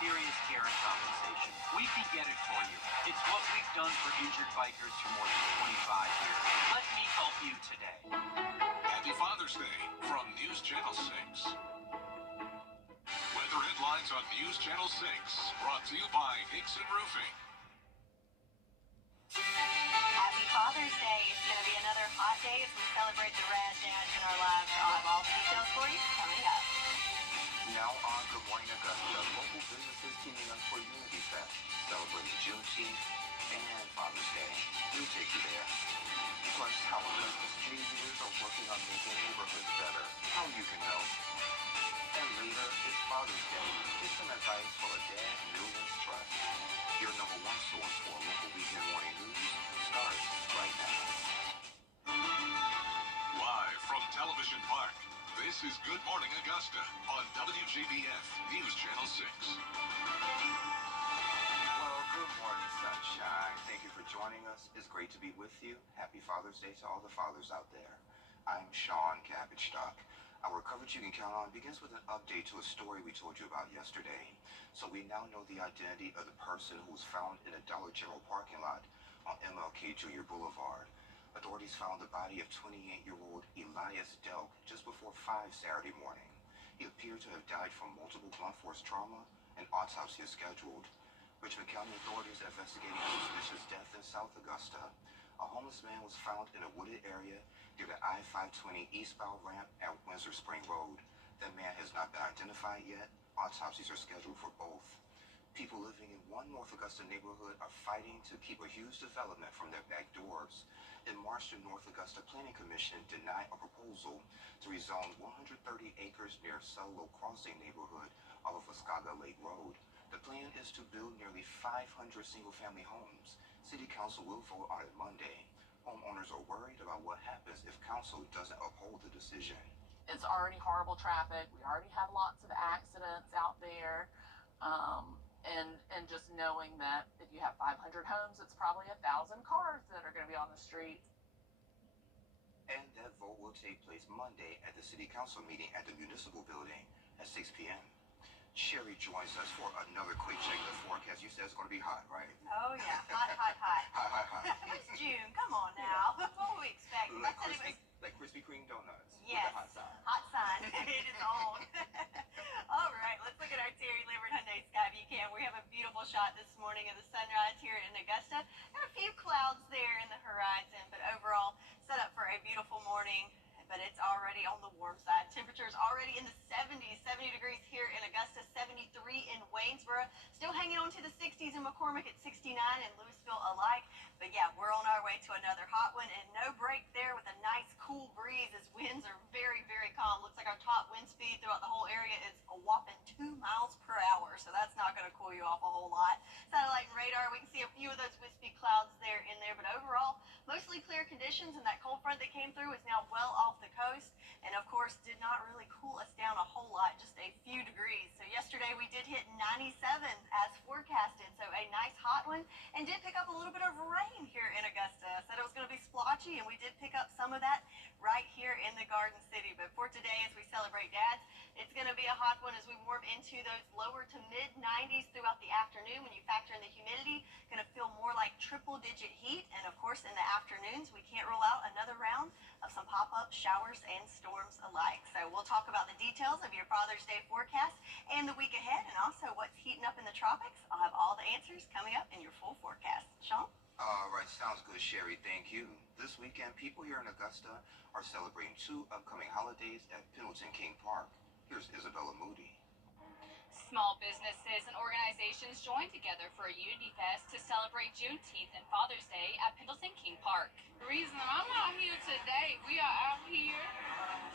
serious care and compensation. We can get it for you. It's what we've done for injured bikers for more than 25 years. Let me help you today. Happy Father's Day from News Channel 6. Weather headlines on News Channel 6, brought to you by Hickson Roofing. Happy Father's Day. It's going to be another hot day as we celebrate the rad dads in our lives. I'll have all the details for you coming up. Now on Good Morning Augusta, local businesses teaming up for Unity Fest, celebrating Juneteenth and Father's Day. We'll take you there. Plus, how Augusta's community leaders are working on making neighborhoods better, how you can help. And later, it's Father's Day. Get some advice for a dad millions trust. Your number one source for local weekend morning news starts right now. Live from Television Park, this is Good Morning Augusta on WJBF News Channel 6. Well, good morning, sunshine. Thank you for joining us. It's great to be with you. Happy Father's Day to all the fathers out there. I'm Sean Cabbage-Stock. Our coverage you can count on begins with an update to a story we told you about yesterday. So we now know the identity of the person who was found in a Dollar General parking lot on MLK Jr. Boulevard. Authorities found the body of 28-year-old Elias Delk just before 5 Saturday morning. He appeared to have died from multiple blunt force trauma. An autopsy is scheduled. Richmond County authorities are investigating a suspicious death in South Augusta. A homeless man was found in a wooded area near the I-520 eastbound ramp at Windsor Spring Road. That man has not been identified yet. Autopsies are scheduled for both. People living in one North Augusta neighborhood are fighting to keep a huge development from their back doors. In March, the North Augusta Planning Commission denied a proposal to rezone 130 acres near Solo Crossing neighborhood off of Muskogee Lake Road. The plan is to build nearly 500 single-family homes. City Council will vote on it Monday. Homeowners are worried about what happens if Council doesn't uphold the decision. It's already horrible traffic. We already have lots of accidents out there. And just knowing that if you have 500 homes, it's probably 1,000 cars that are going to be on the street. And that vote will take place Monday at the City Council meeting at the Municipal Building at 6 p.m. Sherry joins us for another quick check of the forecast. You said it's going to be hot, right? Oh, yeah. Hot, hot, hot. Hot, hot, hot. It's June. Come on now. What were we expecting? Like Krispy Kreme donuts. Yes. With the hot sign. Hot sign. It is on. All right. Let's look at our Terry Libbert Hyundai Skyview cam. We have a beautiful shot this morning of the sunrise here in Augusta. There are a few clouds there in the horizon, but overall set up for a beautiful morning. But it's already on the warm side. Temperatures already in the 70s, 70 degrees here in Augusta, 73 in Waynesboro. Still hanging on to the 60s in McCormick at 69 and Louisville alike. But yeah, we're on our way to another hot one and no break there with a nice cool breeze as winds are very, very calm. Looks like our top wind speed throughout the whole area is a whopping 2 miles per hour. So that's not going to cool you off a whole lot. Satellite and radar, we can see a few of those wispy clouds there in there. But overall, mostly clear conditions, and that cold front that came through is now well off the coast, and of course did not really cool us down a whole lot, just a few degrees. So yesterday we did hit 97 as forecasted, so a nice hot one, and did pick up a little bit of rain here in Augusta. Said it was going to be splotchy, and we did pick up some of that right here in the Garden City. But for today, as we celebrate dads, it's going to be a hot one as we warm into those lower to mid 90s throughout the afternoon. When you factor in the humidity, going to feel more like triple-digit heat, and of course in the afternoons we can't rule out another round of some pop-up showers and storms alike. So we'll talk about the details of your Father's Day forecast and the week ahead, and also what's heating up in the tropics. I'll have all the answers coming up in your full forecast. Sean? All right, sounds good, Sherry. Thank you. This weekend, people here in Augusta are celebrating 2 upcoming holidays at Pendleton King Park. Here's Isabella Moody. Small businesses and organizations join together for a Unity Fest to celebrate Juneteenth and Father's Day at Pendleton King Park. The reason I'm out here today, we are out here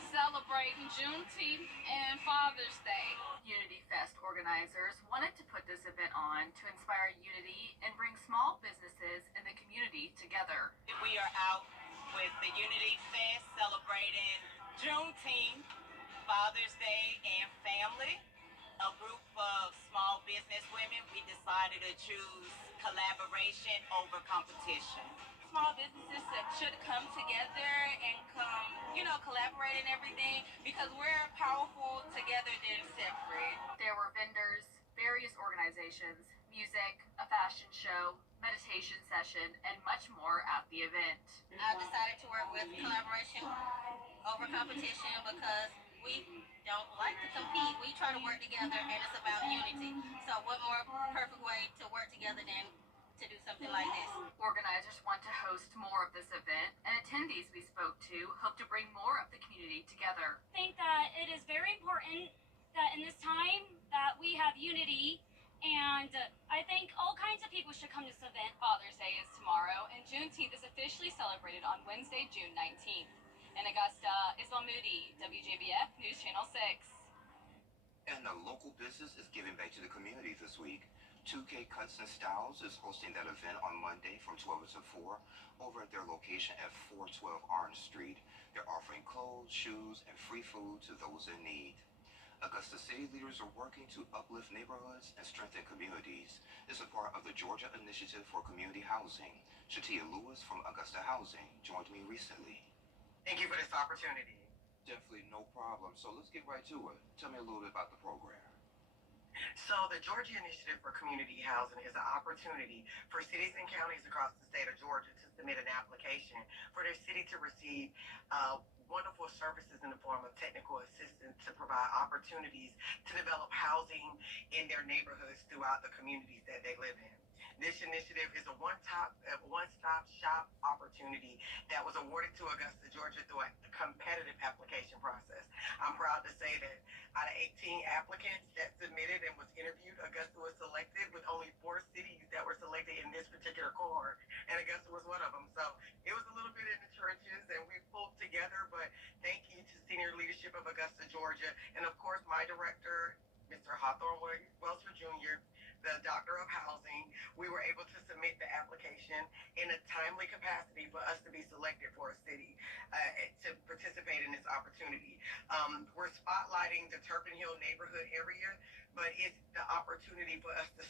celebrating Juneteenth and Father's Day. Unity Fest organizers wanted to put this event on to inspire unity and bring small businesses in the community together. We are out with the Unity Fest celebrating Juneteenth, Father's Day, and family. A group of small business women, we decided to choose collaboration over competition. Small businesses should come together and collaborate and everything, because we're powerful together than separate. There were vendors, various organizations, organizations, music, a fashion show, meditation session, and much more at the event. I decided to work with collaboration over competition because we don't like to compete. We try to work together, and it's about unity. So what more perfect way to work together than to do something like this? Organizers want to host more of this event, and attendees we spoke to hope to bring more of the community together. I think that it is very important that in this time that we have unity, and I think all kinds of people should come to this event. Father's Day is tomorrow, and Juneteenth is officially celebrated on Wednesday, June 19th. In Augusta, Isabel Moody, WJBF News Channel 6. And a local business is giving back to the community this week. 2K Cuts and Styles is hosting that event on Monday from 12 to 4 over at their location at 412 Orange Street. They're offering clothes, shoes, and free food to those in need. Augusta city leaders are working to uplift neighborhoods and strengthen communities. It's a part of the Georgia Initiative for Community Housing. Shatia Lewis from Augusta Housing joined me recently. Thank you for this opportunity. Definitely no problem. So let's get right to it. Tell me a little bit about the program. So the Georgia Initiative for Community Housing is an opportunity for cities and counties across the state of Georgia to submit an application for their city to receive wonderful services in the form of technical assistance to provide opportunities to develop housing in their neighborhoods throughout the communities that they live in. This initiative is a one-stop shop opportunity that was awarded to Augusta, Georgia through a competitive application process. I'm proud to say that out of 18 applicants that submitted and was interviewed, Augusta was selected with only 4 cities that were selected in this particular cohort, and Augusta was one of them. So it was a little bit in the trenches, and we pulled together, but thank you to senior leadership of Augusta, Georgia, and of course my director, Mr. Hawthorne Welser Jr., the Doctor of Housing. We were able to submit the application in a timely capacity for us to be selected for a city to participate in this opportunity. We're spotlighting the Turpin Hill neighborhood area, but it's the opportunity for us to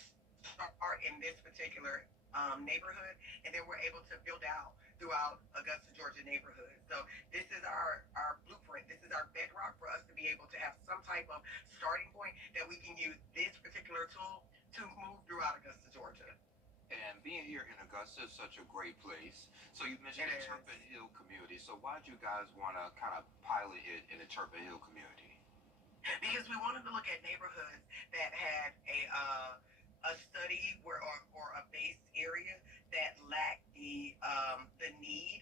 start in this particular neighborhood, and then we're able to build out throughout Augusta, Georgia neighborhood. So this is our blueprint. This is our bedrock for us to be able to have some type of starting point that we can use this particular tool to move throughout Augusta, Georgia. And being here in Augusta is such a great place. So you mentioned the Turpin Hill community. So why did you guys want to kind of pilot it in the Turpin Hill community? Because we wanted to look at neighborhoods that had a study or a base area that lacked the need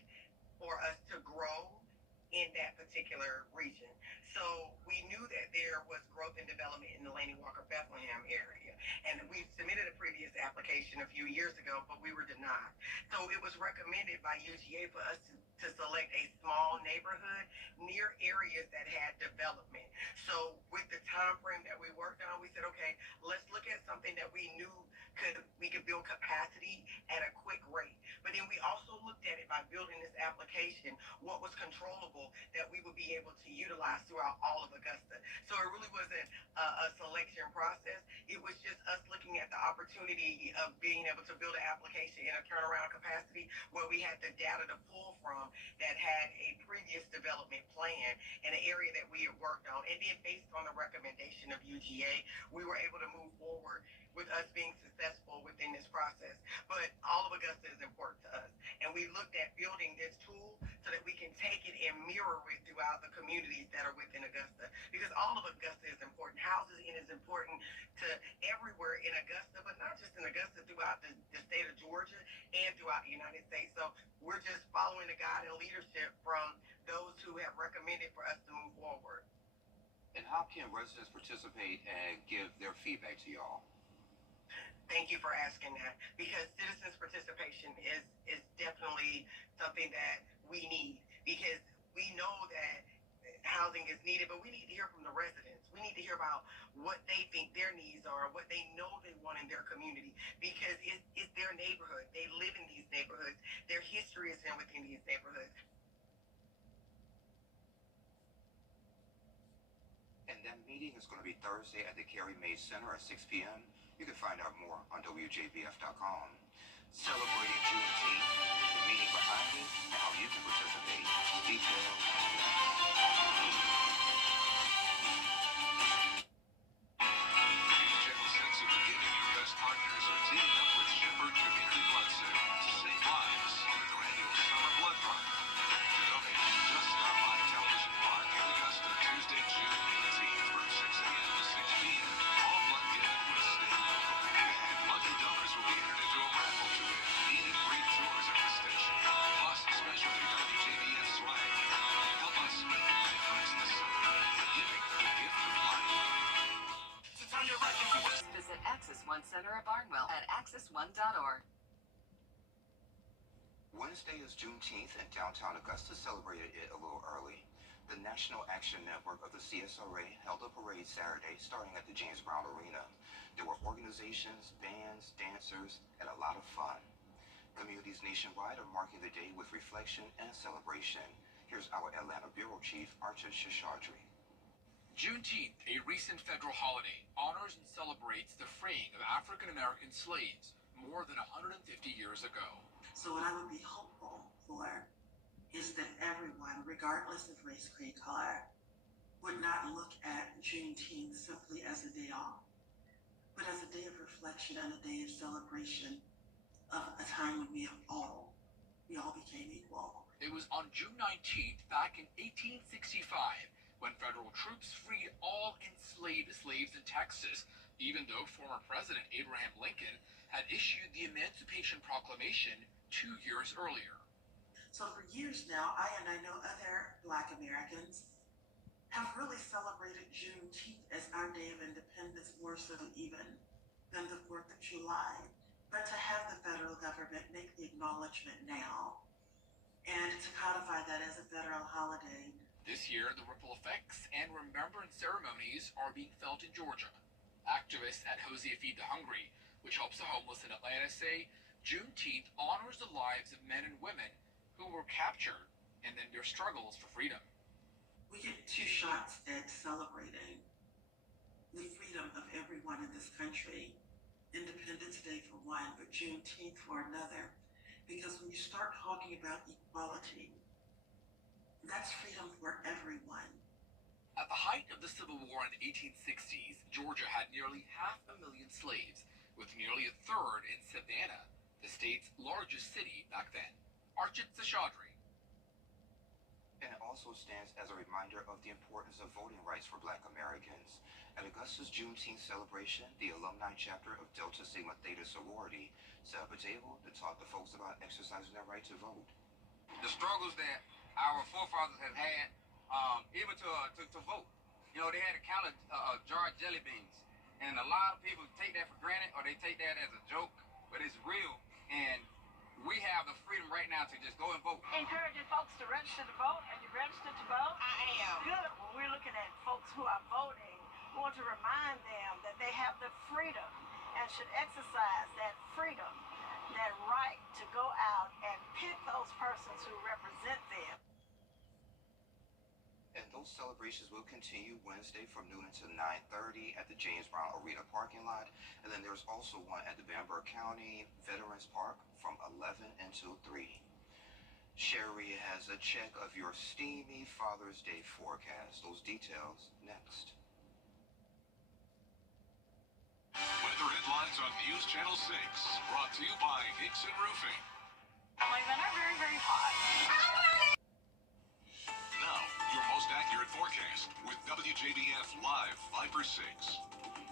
for us to grow in that particular region. So we knew that there was growth and development in the Laney Walker Bethlehem area. And we submitted a previous application a few years ago, but we were denied. So it was recommended by UGA for us to select a small neighborhood near areas that had development. So with the time frame that we worked on, we said, okay, let's look at something that we knew we could build capacity at a quick rate. But then we also looked at it by building this application, what was controllable that we would be able to utilize throughout all of Augusta. So it really wasn't a selection process. It was just us looking at the opportunity of being able to build an application in a turnaround capacity where we had the data to pull from that had a previous development plan in an area that we had worked on. And then based on the recommendation of UGA, we were able to move forward with us being successful within this process. But all of Augusta is important to us. And we looked at building this tool so that we can take it and mirror it throughout the communities that are within Augusta. Because all of Augusta is important. Housing is important to everywhere in Augusta, but not just in Augusta, throughout the state of Georgia and throughout the United States. So we're just following the guide and leadership from those who have recommended for us to move forward. And how can residents participate and give their feedback to y'all? Thank you for asking that, because citizens' participation is definitely something that we need, because we know that housing is needed, but we need to hear from the residents. We need to hear about what they think their needs are, what they know they want in their community, because it's their neighborhood. They live in these neighborhoods. Their history is within these neighborhoods. And that meeting is going to be Thursday at the Carrie May Center at 6 p.m. You can find out more on WJBF.com. Celebrating Juneteenth, the meaning behind it, and how you can participate. Details next. News Channel 6 is giving you Visit Axis One Center at Barnwell at axis1.org. Wednesday is Juneteenth, and downtown Augusta celebrated it a little early. The National Action Network of the CSRA held a parade Saturday starting at the James Brown Arena. There were organizations, bands, dancers, and a lot of fun. Communities nationwide are marking the day with reflection and celebration. Here's our Atlanta Bureau Chief, Archer Shashadri. Juneteenth, a recent federal holiday, honors and celebrates the freeing of African American slaves more than 150 years ago. So what I would be hopeful for is that everyone, regardless of race, creed, color, would not look at Juneteenth simply as a day off, but as a day of reflection and a day of celebration of a time when we all became equal. It was on June 19th, back in 1865, when federal troops freed all enslaved slaves in Texas, even though former President Abraham Lincoln had issued the Emancipation Proclamation 2 years earlier. So for years now, I know other Black Americans have really celebrated Juneteenth as our day of independence, more so even than the 4th of July. But to have the federal government make the acknowledgement now and to codify that as a federal holiday. This year, the ripple effects and remembrance ceremonies are being felt in Georgia. Activists at Hosea Feed the Hungry, which helps the homeless in Atlanta, say Juneteenth honors the lives of men and women who were captured and then their struggles for freedom. We get 2 shots at celebrating the freedom of everyone in this country. Independence Day for one, but Juneteenth for another. Because when you start talking about equality, that's freedom for everyone. At the height of the Civil War in the 1860s, Georgia had nearly 500,000 slaves, with nearly a third in Savannah, the state's largest city back then. Archit Seshadri. And it also stands as a reminder of the importance of voting rights for Black Americans. At Augusta's Juneteenth celebration, the alumni chapter of Delta Sigma Theta sorority set up a table to talk to folks about exercising their right to vote. The struggles that our forefathers have had, even to vote. You know, they had a count of jarred jelly beans, and a lot of people take that for granted, or they take that as a joke, but it's real, and we have the freedom right now to just go and vote. Encouraging folks to register to vote. Are you registered to vote? I am. Good. When we're looking at folks who are voting, we want to remind them that they have the freedom and should exercise that freedom, that right to go out and pick those persons who represent them. And those celebrations will continue Wednesday from noon until 9:30 at the James Brown Arena parking lot. And then there's also one at the Bamberg County Veterans Park from 11 until 3. Sherry has a check of your steamy Father's Day forecast. Those details next. Weather headlines on News Channel 6, brought to you by Nixon Roofing. Women are very, very hot. Now, your most accurate forecast with WJBF Live 5 for 6.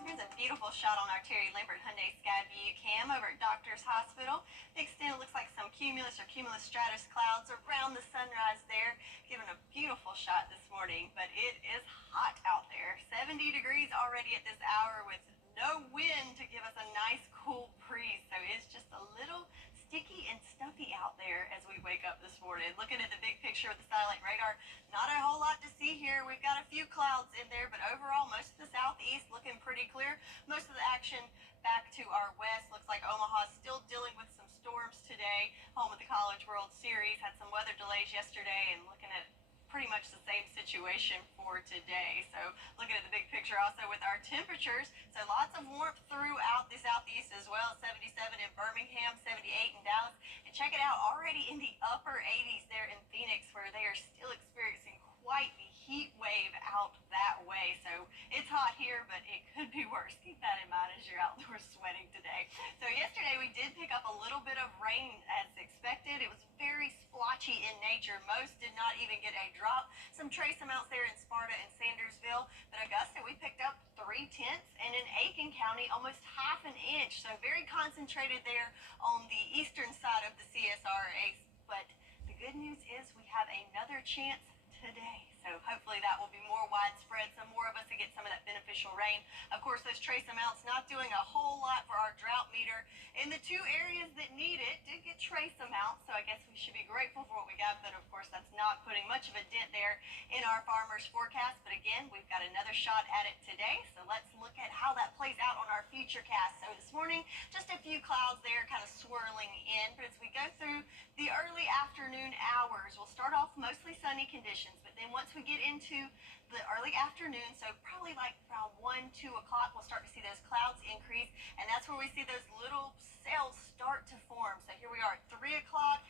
Here's a beautiful shot on our Terry Lambert Hyundai Skyview cam over at Doctors Hospital. The extent looks like some cumulus or cumulus stratus clouds around the sunrise there, giving a beautiful shot this morning. But it is hot out there. 70 degrees already at this hour with no wind to give us a nice cool breeze. So it's just a little sticky and stuffy out there as we wake up this morning. Looking at the big picture with the satellite radar, not a whole lot to see here. We've got a few clouds in there, but overall, most of the southeast looking pretty clear. Most of the action back to our west. Looks like Omaha's still dealing with some storms today. Home of the College World Series. Had some weather delays yesterday, and looking at pretty much the same situation for today. So looking at the big picture also with our temperatures, so lots of warmth throughout the southeast as well. 77 in Birmingham, 78 in Dallas, and check it out, already in the upper 80s there in Phoenix, where they are still experiencing quite the heat wave out that way. So it's hot here, but it could be worse. Keep that in mind as you're outdoors sweating today. So yesterday we did pick up a little bit of rain as expected. It was very splotchy in nature. Most did not even get a drop. Some trace amounts there in Sparta and Sandersville, but Augusta we picked up 3/10, and in Aiken County almost half an inch. So very concentrated there on the eastern side of the CSRA. But the good news is we have another chance today. So hopefully that will be more widespread, so more of us can get some of that beneficial rain. Of course, those trace amounts not doing a whole lot for our drought meter. In the 2 areas that need it did get trace amounts, so I guess we should be grateful for what we got, but of course that's not putting much of a dent there in our farmers' forecast. But again, we've got another shot at it today, so let's look at how that plays out on our future cast. So this morning, just a few clouds there kind of swirling in, but as we go through the early afternoon hours, we'll start off mostly sunny conditions, but then once we get into the early afternoon, so probably like around 1, 2 o'clock, we'll start to see those clouds increase, and that's where we see those little cells start to form. So here we are at 3 o'clock,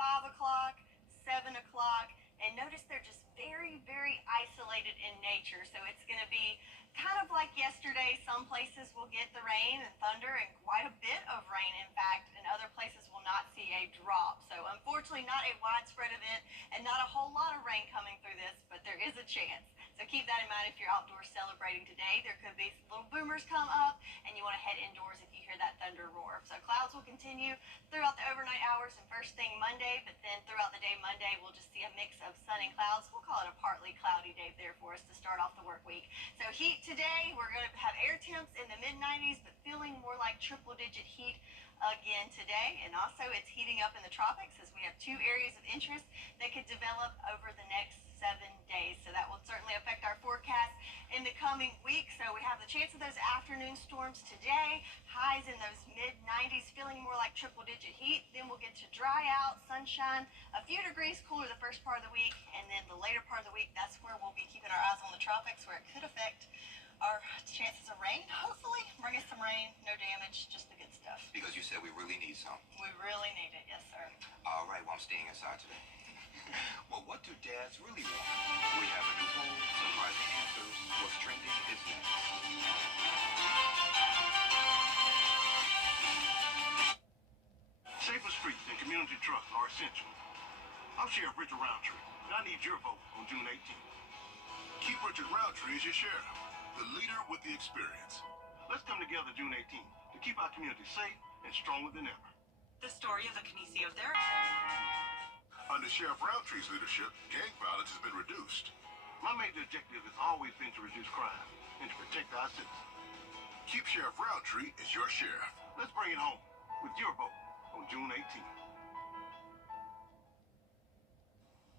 5 o'clock, 7 o'clock, and notice they're just very, very isolated in nature. So it's going to be kind of like yesterday. Some places will get the rain and thunder and quite a bit of rain, in fact, and other places will not see a drop. So unfortunately, not a widespread event and not a whole lot of rain coming through this, but there is a chance. So keep that in mind if you're outdoors celebrating today. There could be little boomers come up and you want to head indoors if you hear that thunder roar. So clouds will continue throughout the overnight hours and first thing Monday, but then throughout the day Monday, we'll just see a mix of sun and clouds. We'll call it a partly cloudy day there for us to start off the work week. So heat today, we're going to have air temps in the mid-90s, but feeling more like triple-digit heat again today. And also it's heating up in the tropics as we have 2 areas of interest that could develop over the next 7 days. So that will certainly affect our forecast in the coming week. So we have the chance of those afternoon storms today, highs in those mid-90s, feeling more like triple-digit heat. Then we'll get to dry out, sunshine, a few degrees cooler the first part of the week, and then the later part of the week, that's where we'll be keeping our eyes on the tropics, where it could affect our chances of rain. Hopefully bring us some rain, no damage, just the good stuff. Because you said we really need some. We really need it, yes sir. All right, well, I'm staying inside today. Well, what do dads really want? We have a new poll, surprising answers. What's trending is next. Safer streets and community trust are essential. I'm Sheriff Richard Roundtree, and I need your vote on June 18th. Keep Richard Roundtree as your sheriff, the leader with the experience. Let's come together June 18th to keep our community safe and stronger than ever. The story of the Kinesio therapy. Under Sheriff Roundtree's leadership, gang violence has been reduced. My major objective has always been to reduce crime and to protect our citizens. Keep Sheriff Roundtree as your sheriff. Let's bring it home with your vote on June 18th.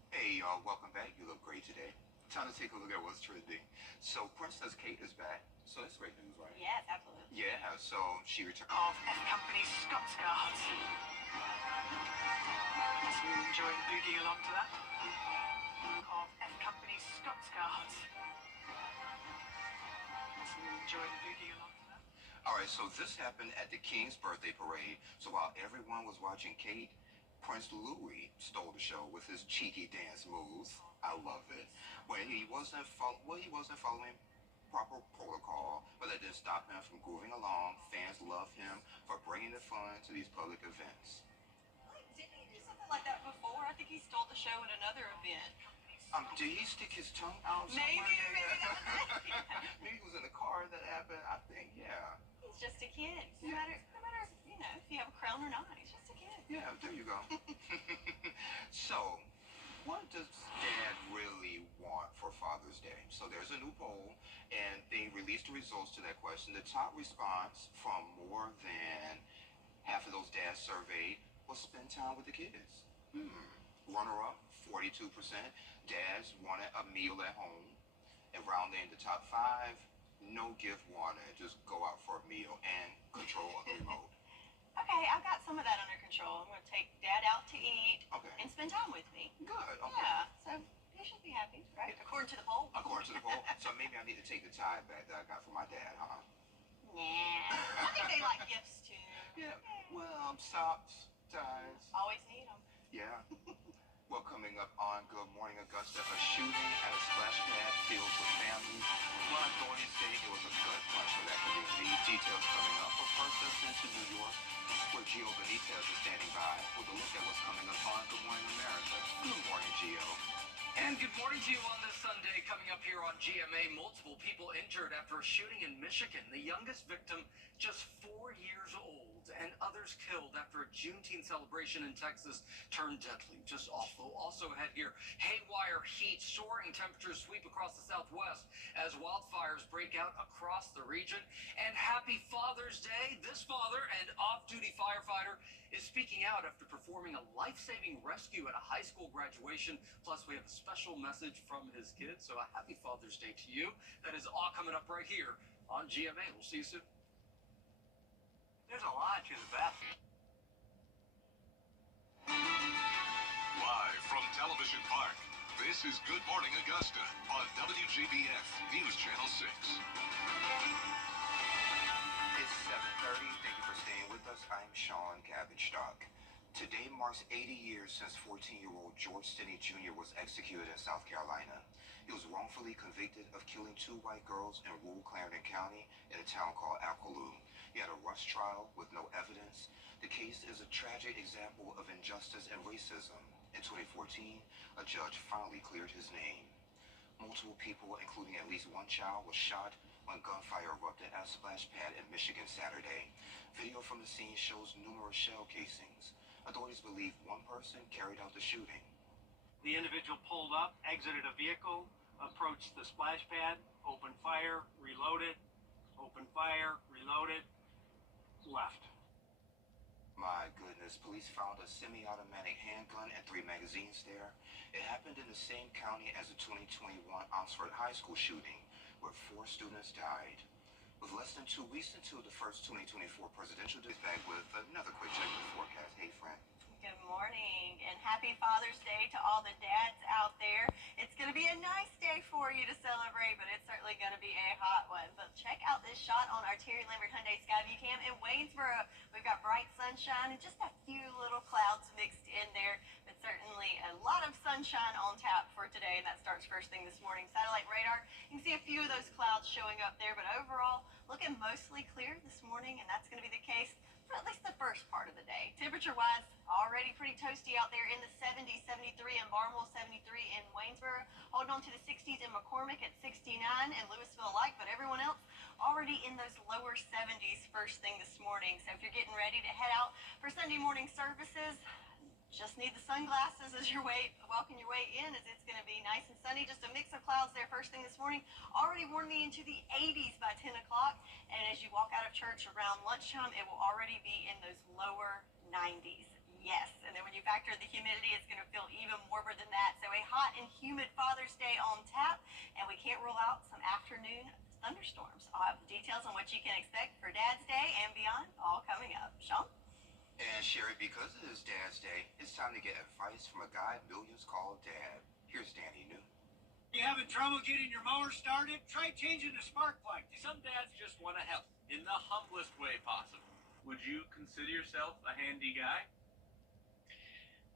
Hey, y'all, welcome back. You look great today. Time to take a look at what's trending. So Princess Kate is back. So that's great news, right? Yes, absolutely. Yeah, so she returned. Of F Company Scots Guards. So you enjoying boogieing along to that? Of F Company Scots Guards. So you enjoying boogieing along to that? All right, so this happened at the King's birthday parade. So while everyone was watching Kate, Prince Louis stole the show with his cheeky dance moves. I love it. He wasn't following proper protocol, but that didn't stop him from grooving along. Fans love him for bringing the fun to these public events. Didn't he do something like that before? I think he stole the show at another event. Did he stick his tongue out? Maybe that was it. Maybe he was in the car that happened. I think, yeah. He's just a kid. No matter, you know, if you have a crown or not, he's just a kid. Yeah, there you go. So, what does Dad really want for Father's Day? So there's a new poll, and they released the results to that question. The top response from more than half of those dads surveyed was spend time with the kids. Runner-up, 42%. Dads wanted a meal at home. And rounding the top 5, no gift wanted. Just go out for a meal and control of the remote. Okay, I've got some of that under control. I'm going to take Dad out to eat and spend time with me. Good. Okay. Yeah, so he should be happy, right? According to the poll. According to the poll. So maybe I need to take the tie back that I got from my dad, huh? Nah. I think they like gifts too. Yeah. Well, socks, ties. Always need them. Yeah. Well, coming up on Good Morning Augusta, a shooting at a splash pad filled with families. Well, authorities say it was a gut punch for that community. Details coming up. But first, let's send to New York, where Gio Benitez is standing by with a look at what's coming up on Good Morning America. Good morning, Gio. And good morning to you on this Sunday. Coming up here on GMA, multiple people injured after a shooting in Michigan. The youngest victim just 4 years old, and others fathers killed after a Juneteenth celebration in Texas turned deadly. Just awful. Also ahead here, haywire heat, soaring temperatures sweep across the Southwest as wildfires break out across the region. And happy Father's Day. This father and off-duty firefighter is speaking out after performing a life-saving rescue at a high school graduation. Plus, we have a special message from his kids. So a happy Father's Day to you. That is all coming up right here on GMA. We'll see you soon. There's a line to the bathroom. Live from Television Park, this is Good Morning Augusta on WJBF News Channel 6. It's 7:30. Thank you for staying with us. I'm Sean Cabbage Stock. Today marks 80 years since 14-year-old George Stinney Jr. was executed in South Carolina. He was wrongfully convicted of killing 2 white girls in rural Clarendon County in a town called Apkaloo. He had a rush trial with no evidence. The case is a tragic example of injustice and racism. In 2014, a judge finally cleared his name. Multiple people, including at least 1 child, was shot when gunfire erupted at a splash pad in Michigan Saturday. Video from the scene shows numerous shell casings. Authorities believe 1 person carried out the shooting. The individual pulled up, exited a vehicle, approached the splash pad, opened fire, reloaded, left. My goodness, police found a semi-automatic handgun and 3 magazines there. It happened in the same county as the 2021 Oxford High School shooting, where 4 students died. With less than 2 weeks until the first 2024 presidential debate, back with another quick check of the forecast. Hey, friend. Good morning and happy Father's Day to all the dads out there. It's going to be a nice day for you to celebrate, but it's certainly going to be a hot one. But check out this shot on our Terry Lambert Hyundai Skyview Cam in Waynesboro. We've got bright sunshine and just a few little clouds mixed in there, but certainly a lot of sunshine on tap for today, and that starts first thing this morning. Satellite radar, you can see a few of those clouds showing up there, but overall looking mostly clear this morning, and that's going to be the case for at least the first part of the day. Temperature-wise, already pretty toasty out there in the 70s, 73 in Barnwell, 73 in Waynesboro, holding on to the 60s in McCormick at 69 and Louisville alike, but everyone else already in those lower 70s first thing this morning. So if you're getting ready to head out for Sunday morning services, just need the sunglasses as you're walking your way in, as it's going to be nice and sunny. Just a mix of clouds there first thing this morning. Already warming into the 80s by 10 o'clock. And as you walk out of church around lunchtime, it will already be in those lower 90s. Yes. And then when you factor the humidity, it's going to feel even warmer than that. So a hot and humid Father's Day on tap. And we can't rule out some afternoon thunderstorms. I'll have the details on what you can expect for Dad's Day and beyond all coming up. Sean? And Sherry, because it is Dad's Day, it's time to get advice from a guy millions call Dad. Here's Danny New. You having trouble getting your mower started? Try changing the spark plug. Some dads just want to help in the humblest way possible. Would you consider yourself a handy guy?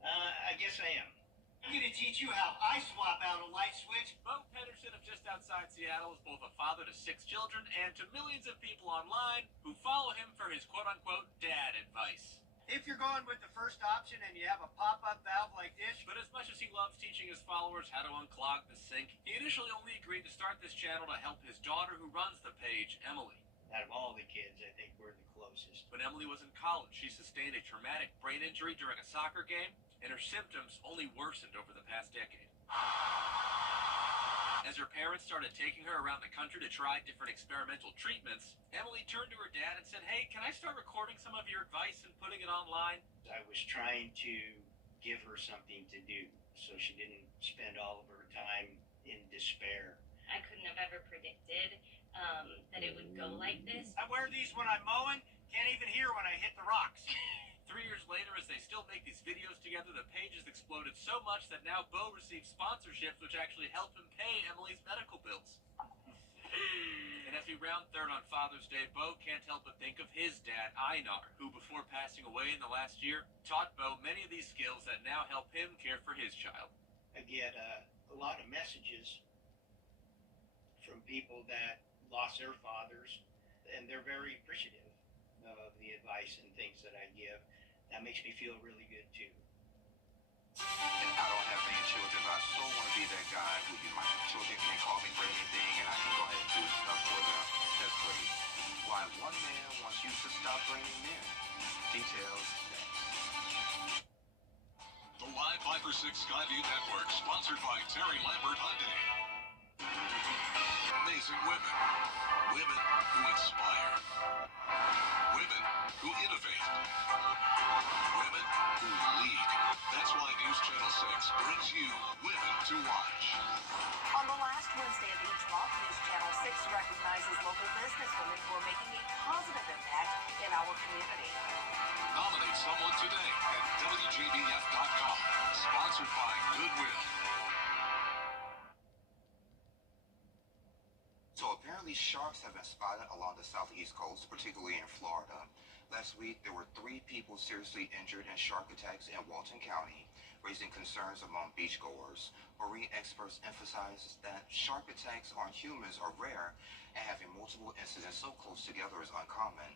I guess I am. I'm gonna teach you how I swap out a light switch. Bo Pedersen of just outside Seattle is both a father to 6 children and to millions of people online who follow him for his quote-unquote dad advice. If you're going with the first option and you have a pop-up valve like this, But as much as he loves teaching his followers how to unclog the sink, he initially only agreed to start this channel to help his daughter who runs the page, Emily. out of all the kids, I think we're the closest. When Emily was in college, she sustained a traumatic brain injury during a soccer game, and her symptoms only worsened over the past decade. As her parents started taking her around the country to try different experimental treatments, Emily turned to her dad and said, "Hey, can I start recording some of your advice and putting it online?" I was trying to give her something to do so she didn't spend all of her time in despair. I couldn't have ever predicted that it would go like this. I wear these when I'm mowing, can't even hear when I hit the rocks. 3 years later, as they still make these videos together, the page has exploded so much that now Bo receives sponsorships which actually help him pay Emily's medical bills. And as we round third on Father's Day, Bo can't help but think of his dad, Einar, who before passing away in the last year, taught Bo many of these skills that now help him care for his child. I get a lot of messages from people that lost their fathers, and they're very appreciative of the advice and things that I give. That makes me feel really good too. And I don't have any children, but I so want to be that guy who my children can call me for anything and I can go ahead and do stuff for them. That's great. Why one man wants you to stop stop blaming men. Details next. The Live 5 for 6 Skyview Network, sponsored by Terry Lambert Hyundai. Amazing women. Women who inspire. Women who innovate. Women who lead. That's why News Channel 6 brings you Women to Watch. On the last Wednesday of each month, News Channel 6 recognizes local businesswomen who are making a positive impact in our community. Nominate someone today at WJBF.com. Sponsored by Goodwill. So apparently sharks have been spotted along the southeast coast, particularly in Florida. Last week, there were 3 people seriously injured in shark attacks in Walton County, raising concerns among beachgoers. Marine experts emphasize that shark attacks on humans are rare, and having multiple incidents so close together is uncommon.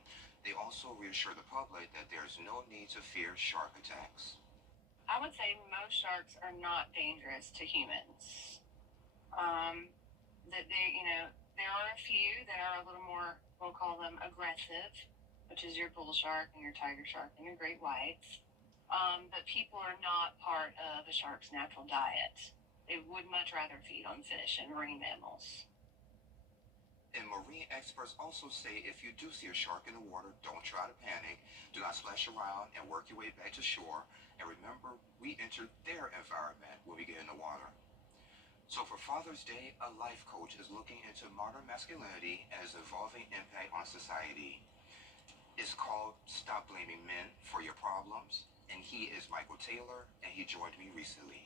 They also reassure the public that there is no need to fear shark attacks. I would say most sharks are not dangerous to humans. That they, there are a few that are a little more, we'll call them aggressive, which is your bull shark and your tiger shark and your great whites. But people are not part of a shark's natural diet. They would much rather feed on fish and marine mammals. And marine experts also say if you do see a shark in the water, don't try to panic. Do not splash around and work your way back to shore. And remember, we enter their environment when we get in the water. So for Father's Day, a life coach is looking into modern masculinity and its evolving impact on society. It's called Stop Blaming Men for Your Problems. And he is Michael Taylor, and he joined me recently.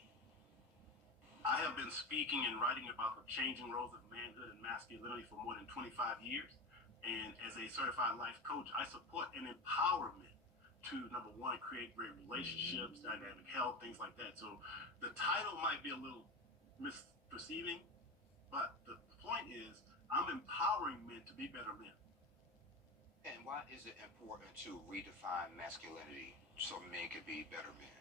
I have been speaking and writing about the changing roles of manhood and masculinity for more than 25 years. And as a certified life coach, I support and empower men to, number one, create great relationships, dynamic health, things like that. So the title might be a little misperceiving, but the point is I'm empowering men to be better men. And why is it important to redefine masculinity so men can be better men?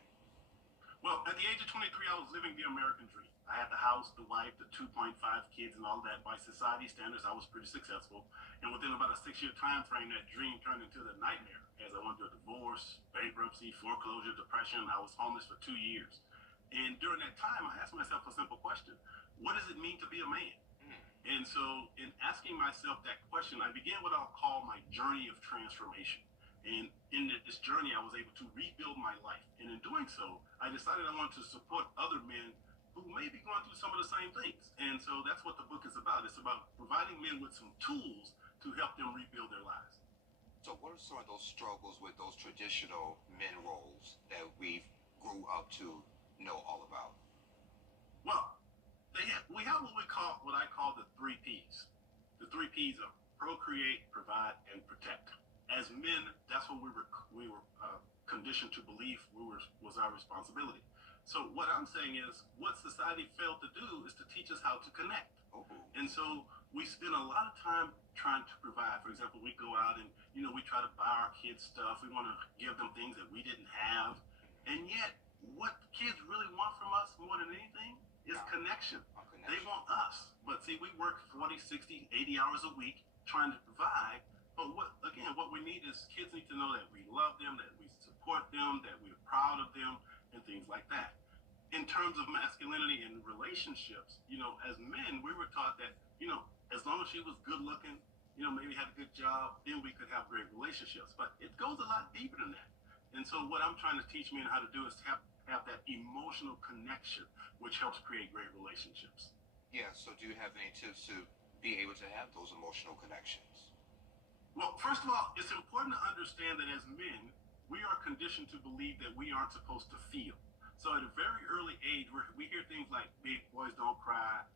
Well, at the age of 23, I was living the American dream. I had the house, the wife, the 2.5 kids, and all that. By society standards, I was pretty successful. And within about a 6-year time frame, that dream turned into the nightmare. As I went through a divorce, bankruptcy, foreclosure, depression, I was homeless for 2 years. And during that time, I asked myself a simple question. What does it mean to be a man? And so in asking myself that question, I began what I'll call my journey of transformation. And in this journey, I was able to rebuild my life. And in doing so, I decided I wanted to support other men who may be going through some of the same things. And so that's what the book is about. It's about providing men with some tools to help them rebuild their lives. So what are some of those struggles with those traditional men roles that we grew up to know all about? Well, we have what I call the 3 Ps. The 3 Ps are procreate, provide, and protect. As men, that's what we were conditioned to believe was our responsibility. So what I'm saying is, what society failed to do is to teach us how to connect. And so we spend a lot of time trying to provide. For example, we go out and, we try to buy our kids stuff. We want to give them things that we didn't have. And yet, what kids really want from us more than anything is connection. They want us. But see, we work 40, 60, 80 hours a week trying to provide. But what we need is kids need to know that we love them, that we support them, that we're proud of them, and things like that. In terms of masculinity and relationships, as men, we were taught that, as long as she was good looking, maybe had a good job, then we could have great relationships. But it goes a lot deeper than that. And so what I'm trying to teach men how to do is have that emotional connection, which helps create great relationships. Yeah, so do you have any tips to be able to have those emotional connections? Well, first of all, it's important to understand that as men, we are conditioned to believe that we aren't supposed to feel. So at a very early age, we hear things like, big boys don't cry,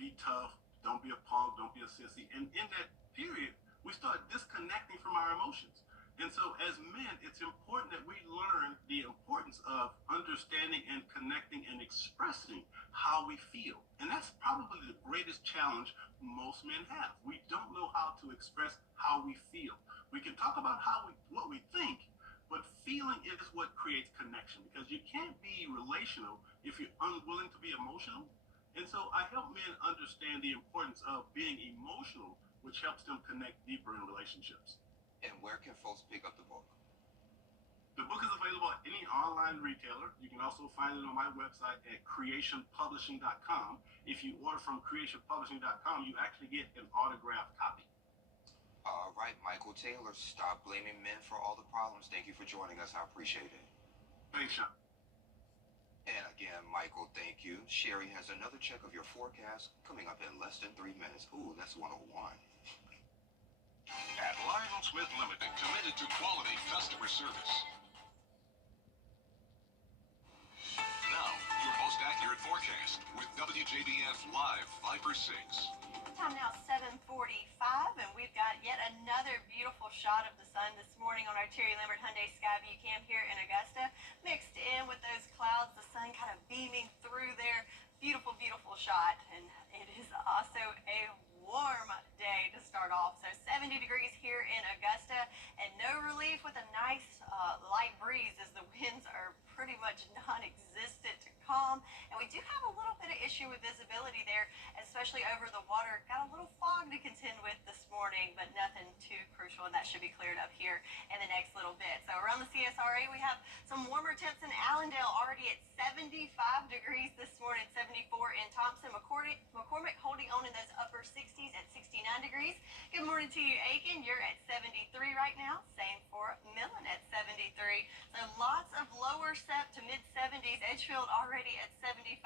be tough, don't be a punk, don't be a sissy. And in that period, we start disconnecting from our emotions. And so as men, it's important that we learn the importance of understanding and connecting and expressing how we feel. And that's probably the greatest challenge most men have. We don't know how to express how we feel. We can talk about what we think, but feeling is what creates connection, because you can't be relational if you're unwilling to be emotional. And so I help men understand the importance of being emotional, which helps them connect deeper in relationships. And where can folks pick up the book? The book is available at any online retailer. You can also find it on my website at creationpublishing.com. If you order from creationpublishing.com, you actually get an autographed copy. All right, Michael Taylor, stop blaming men for all the problems. Thank you for joining us. I appreciate it. Thanks, Sean. And again, Michael, thank you. Sherry has another check of your forecast coming up in less than 3 minutes. Ooh, that's 101. At Lionel Smith Limited, committed to quality customer service. Now, your most accurate forecast with WJBF Live Viper 6. Time now 7:45, and we've got yet another beautiful shot of the sun this morning on our Terry Lambert Hyundai Skyview Cam here in Augusta. Mixed in with those clouds, the sun kind of beaming through there. Beautiful, beautiful shot, and it is also a warm day to start off. So 70 degrees here in Augusta, and no relief with a nice light breeze as the winds are pretty much non-existent to calm. And we do have a little bit of issue with visibility there, especially over the water. Got a little fog to contend with this morning, but nothing too crucial, and that should be cleared up here in the next little bit. So around the CSRA, we have some warmer temps in Allendale, already at 75 degrees this morning, 74 in Thompson. McCormick holding on in those upper 60s at 69 degrees. Good morning to you, Aiken. You're at 73 right now. Same for Millen at 73. So lots of lower to mid-70s. Edgefield already at 75.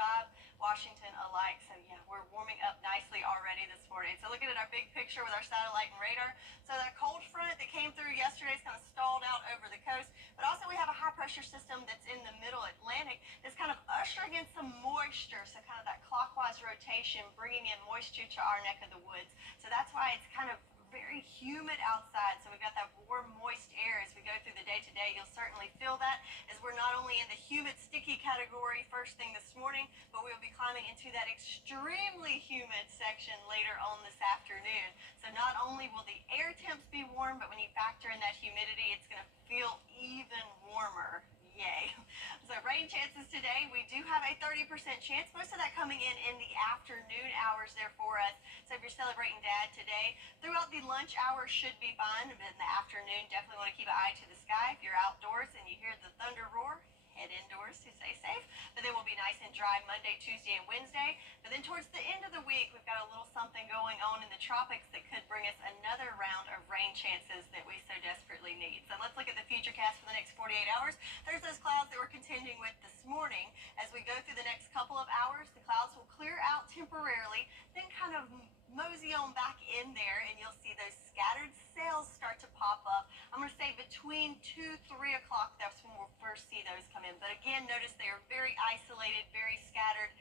Washington alike. So yeah, we're warming up nicely already this morning. So looking at our big picture with our satellite and radar. So that cold front that came through yesterday is kind of stalled out over the coast. But also we have a high pressure system that's in the middle Atlantic that's kind of ushering in some moisture. So kind of that clockwise rotation, bringing in moisture to our neck of the woods. So that's why it's kind of very humid outside. So we've got that warm, moist air as we go through the day today. You'll certainly feel that as we're not only in the humid, sticky category first thing this morning, but we'll be climbing into that extremely humid section later on this afternoon. So not only will the air temps be warm, but when you factor in that humidity, it's going to feel even warmer. Yay. So rain chances today, we do have a 30% chance, most of that coming in the afternoon hours there for us. So if you're celebrating Dad today, throughout the lunch hours should be fine, but in the afternoon, definitely want to keep an eye to the sky. If you're outdoors and you hear the thunder roar, head indoors to stay safe. But then we'll be nice and dry Monday, Tuesday, and Wednesday. But then towards the end of the week, we've got a little something going on in the tropics that could bring us another round of rain chances that we so desperately need. So let's look at the futurecast for the next 48 hours. There's those clouds that we're contending with this morning. As we go through the next couple of hours, the clouds will clear out temporarily, then kind of mosey on back in there, and you'll see those scattered sails start to pop up. I'm going to say between 2, 3 o'clock, that's when we'll first see those come in. But again, notice they are very isolated, very scattered,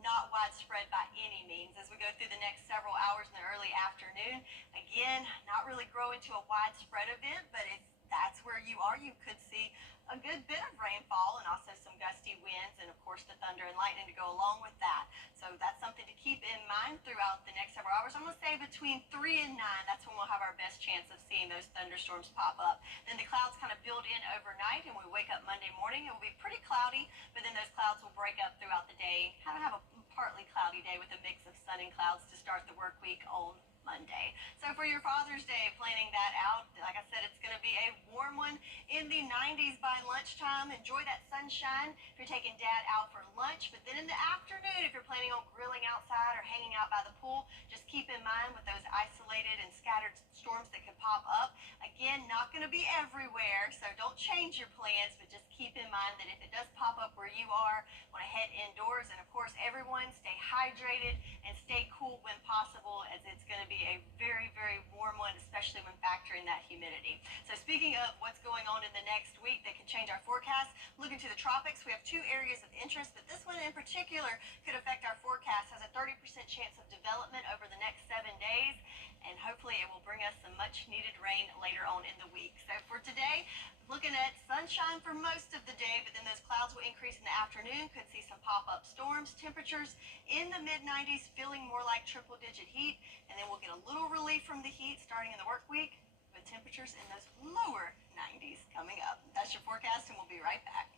not widespread by any means. As we go through the next several hours in the early afternoon, again, not really grow into a widespread event, but if that's where you are, you could see a good bit of rainfall and also some gusty winds and, of course, the thunder and lightning to go along with that. So that's something to keep in mind throughout the next several hours. I'm going to say between 3 and 9, that's when we'll have our best chance of seeing those thunderstorms pop up. Then the clouds kind of build in overnight, and we wake up Monday morning. It will be pretty cloudy, but then those clouds will break up throughout the day. Kind of have a partly cloudy day with a mix of sun and clouds to start the work week on Monday. So for your Father's Day, planning that out, like I said, it's going to be a warm one in the 90s by lunchtime. Enjoy that sunshine if you're taking Dad out for lunch. But then in the afternoon, if you're planning on grilling outside or hanging out by the pool, just keep in mind with those isolated and scattered storms that could pop up. Again, not going to be everywhere, so don't change your plans, but just keep in mind that if it does pop up where you are, want to head indoors. And of course, everyone stay hydrated and stay cool when possible, as it's going to be a very, very warm one, especially when factoring that humidity. So speaking of what's going on in the next week that could change our forecast, looking to the tropics, we have 2 areas of interest, but this one in particular could affect our forecast. Has a 30% chance of development over the next 7 days, and hopefully it will bring us some much needed rain later on in the week. So for today, looking at sunshine for most of the day, but then those clouds will increase in the afternoon. Could see some pop-up storms. Temperatures in the mid-90s, feeling more like triple-digit heat, and then we'll get a little relief from the heat starting in the work week, with temperatures in those lower 90s coming up. That's your forecast, and we'll be right back.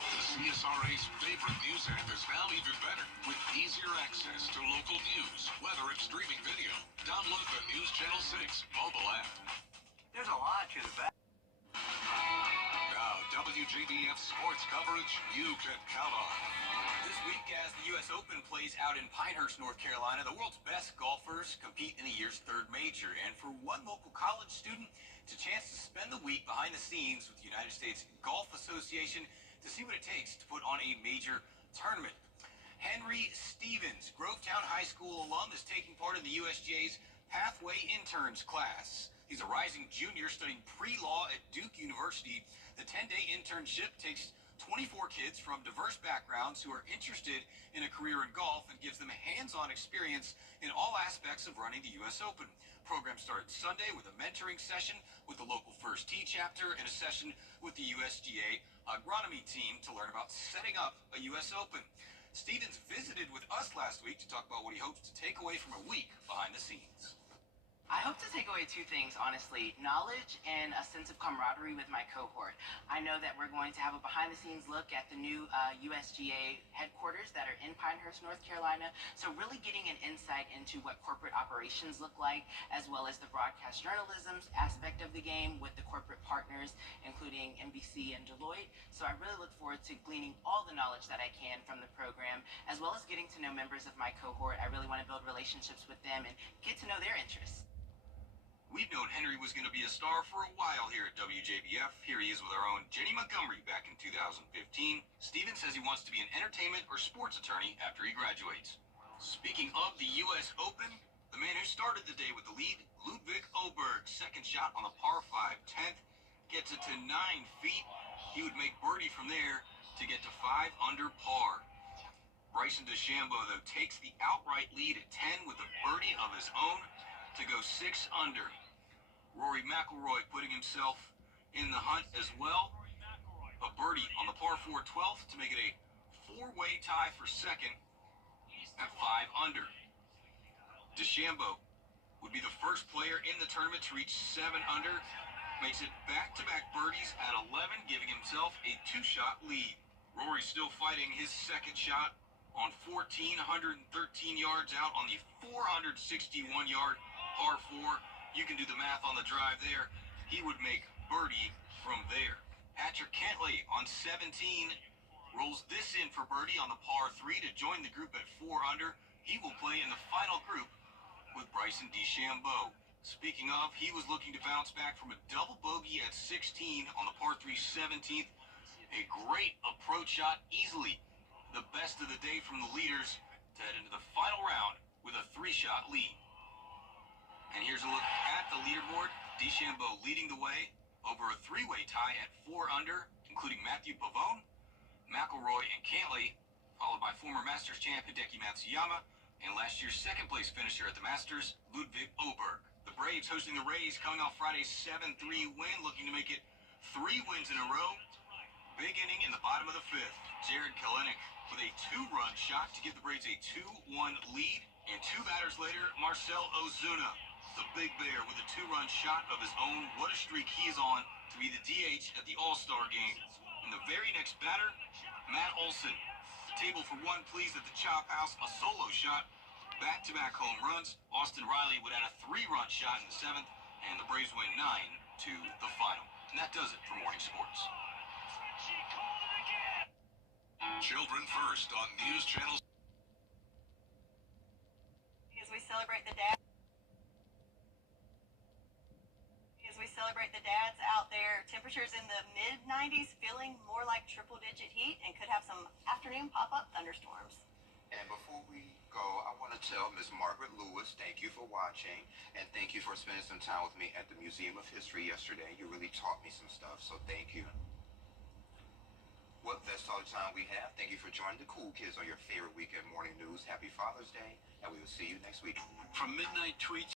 The CSRA's favorite news app is now even better with easier access to local news, weather, and streaming video. Download the News Channel 6 mobile app. watch it back. Now, WJBF sports coverage you can count on. This week, as the U.S. Open plays out in Pinehurst, North Carolina, the world's best golfers compete in the year's third major. And for one local college student, it's a chance to spend the week behind the scenes with the United States Golf Association to see what it takes to put on a major tournament. Henry Stevens, Grovetown High School alum, is taking part in the USGA's Pathway Interns class. He's a rising junior studying pre-law at Duke University. The 10-day internship takes 24 kids from diverse backgrounds who are interested in a career in golf and gives them a hands-on experience in all aspects of running the U.S. Open. Program started Sunday with a mentoring session with the local First Tee chapter and a session with the USGA agronomy team to learn about setting up a U.S. Open. Stevens visited with us last week to talk about what he hopes to take away from a week behind the scenes. I hope to take away two things, honestly. Knowledge and a sense of camaraderie with my cohort. I know that we're going to have a behind-the-scenes look at the new USGA headquarters that are in Pinehurst, North Carolina. So really getting an insight into what corporate operations look like, as well as the broadcast journalism aspect of the game with the corporate partners, including NBC and Deloitte. So I really look forward to gleaning all the knowledge that I can from the program, as well as getting to know members of my cohort. I really want to build relationships with them and get to know their interests. We've known Henry was going to be a star for a while here at WJBF. Here he is with our own Jenny Montgomery back in 2015. Stevens says he wants to be an entertainment or sports attorney after he graduates. Speaking of the U.S. Open, the man who started the day with the lead, Ludwig Oberg, second shot on the par 5 10th, gets it to 9 feet. He would make birdie from there to get to 5 under par. Bryson DeChambeau, though, takes the outright lead at 10 with a birdie of his own to go 6 under. Rory McIlroy putting himself in the hunt as well. A birdie on the par 4 12th to make it a 4-way tie for second at 5 under. DeChambeau would be the first player in the tournament to reach 7 under. Makes it back-to-back birdies at 11, giving himself a 2-shot lead. Rory's still fighting his second shot on 113 yards out on the 461-yard par 4. You can do the math on the drive there. He would make birdie from there. Patrick Cantlay on 17 rolls this in for birdie on the par 3 to join the group at 4 under. He will play in the final group with Bryson DeChambeau. Speaking of, he was looking to bounce back from a double bogey at 16 on the par 3 17th. A great approach shot, easily the best of the day from the leaders to head into the final round with a 3-shot lead. And here's a look at the leaderboard. DeChambeau leading the way over a 3-way tie at 4 under, including Matthew Pavone, McIlroy, and Cantlay, followed by former Masters champ Hideki Matsuyama, and last year's second-place finisher at the Masters, Ludwig Oberg. The Braves hosting the Rays coming off Friday's 7-3 win, looking to make it 3 wins in a row. Big inning in the bottom of the 5th. Jared Kelenic with a 2-run shot to give the Braves a 2-1 lead. And 2 batters later, Marcell Ozuna, the Big Bear, with a 2-run shot of his own. What a streak he is on to be the DH at the All-Star game. And the very next batter, Matt Olson. Table for 1, please, at the Chop House, a solo shot. Back-to-back home runs. Austin Riley would add a 3-run shot in the 7th, and the Braves win 9 to the final. And that does it for Morning Sports. Children First on News Channel. As we celebrate the dads out there, temperatures in the mid-90s, feeling more like triple-digit heat, and could have some afternoon pop-up thunderstorms. And before we go, I want to tell Ms. Margaret Lewis, thank you for watching, and thank you for spending some time with me at the Museum of History yesterday. You really taught me some stuff, so thank you. Well, that's all the time we have. Thank you for joining the cool kids on your favorite weekend morning news. Happy Father's Day, and we will see you next week. From midnight tweets